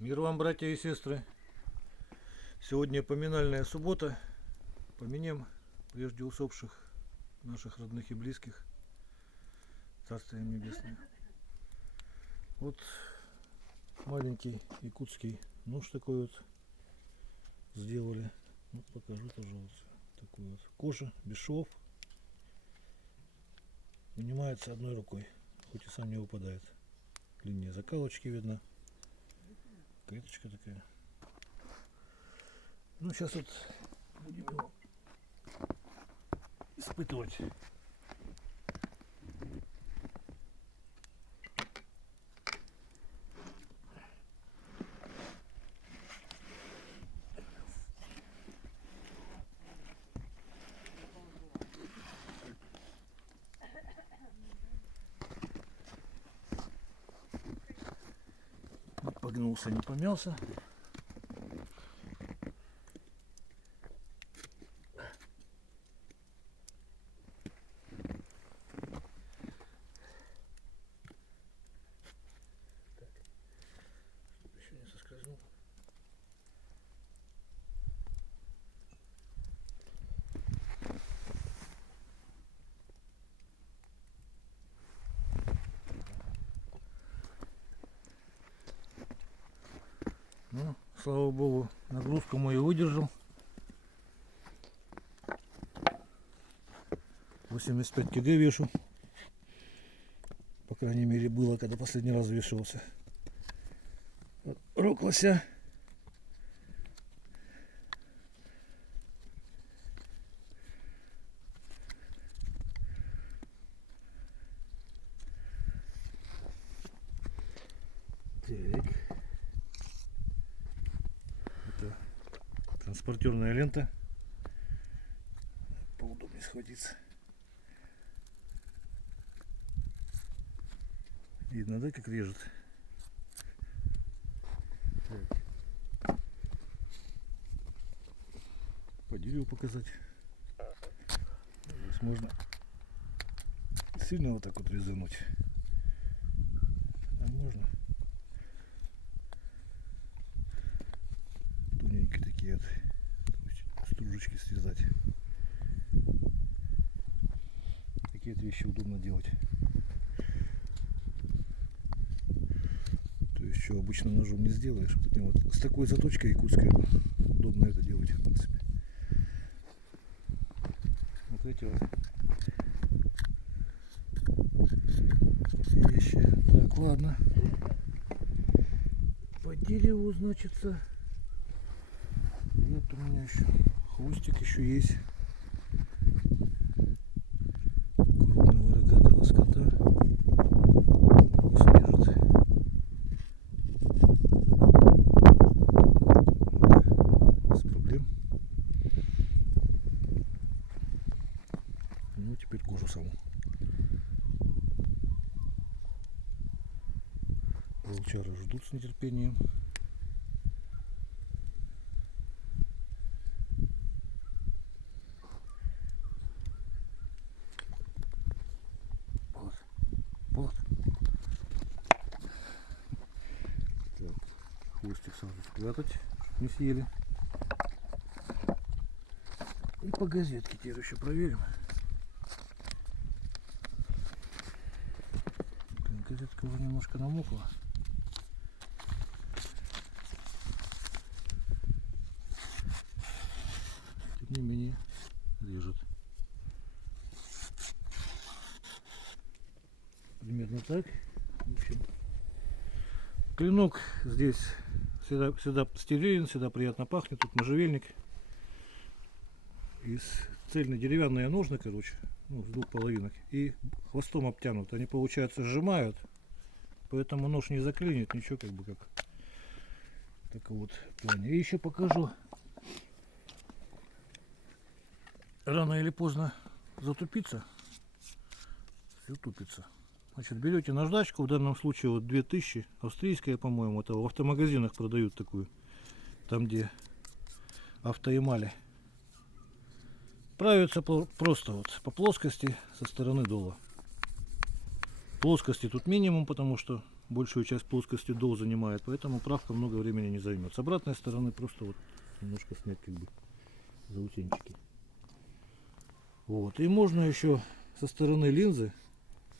Мир вам, братья и сестры! Сегодня поминальная суббота. Помянем прежде усопших наших родных и близких. Царствие им небесное. Вот маленький якутский нож такой вот сделали. Ну, покажу, пожалуйста. Такой вот. Кожа, без швов. Вынимается одной рукой, хоть и сам не выпадает. Линия закалочки видно. Клеточка такая. Ну, сейчас вот будем его испытывать. Погнулся, не помялся. Так, чтобы еще не соскользнул. Ну, слава богу, нагрузку мою выдержал. 85 кг вешу. По крайней мере было, когда последний раз вешался. Рог лося. Так. Это транспортерная лента. Поудобнее схватиться. Видно, да, как режет? Так. По дереву показать. Здесь можно сильно вот так вот резануть. А можно тоненькие такие вот стружечки связать. Такие вот вещи удобно делать. То есть, что обычно ножом не сделаешь. Вот этим вот, с такой заточкой якутской удобно это делать, в принципе. Вот эти вот вещи. Так, ладно. По дереву, значится. Вот у меня еще хвостик еще есть. Крупного рогатого скота. Срежет. Без проблем. Ну, теперь кожу саму. Волчары ждут с нетерпением. Вот. Так, хвостик сразу спрятать, чтобы не съели. И по газетке теперь еще проверим. Газетка уже немножко намокла. Тем не менее режет. Примерно так. В общем, клинок здесь всегда стерилен, всегда приятно пахнет. Тут можжевельник. Из цельной деревянные ножны, короче, ну, с двух половинок. И хвостом обтянут. Они, получается, сжимают. Поэтому нож не заклинит, ничего, как бы как. Так вот, плане. И еще покажу. Рано или поздно затупится. Все тупится. Значит, берете наждачку, в данном случае вот 2000, австрийская, по-моему, это в автомагазинах продают такую, там где автоэмали. Правится просто вот по плоскости со стороны дула. Плоскости тут минимум, потому что большую часть плоскости дол занимает, поэтому правка много времени не займет. С обратной стороны просто вот немножко снять как бы заусенчики. Вот. И можно еще со стороны линзы,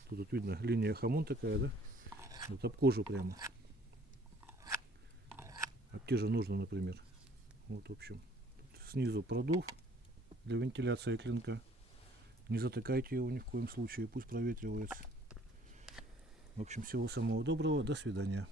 тут вот видно линия хамон такая, да, вот об кожу прямо. Обтяжа нужно, например. Вот, в общем, снизу продув для вентиляции клинка. Не затыкайте его ни в коем случае, пусть проветривается. В общем, всего самого доброго, до свидания.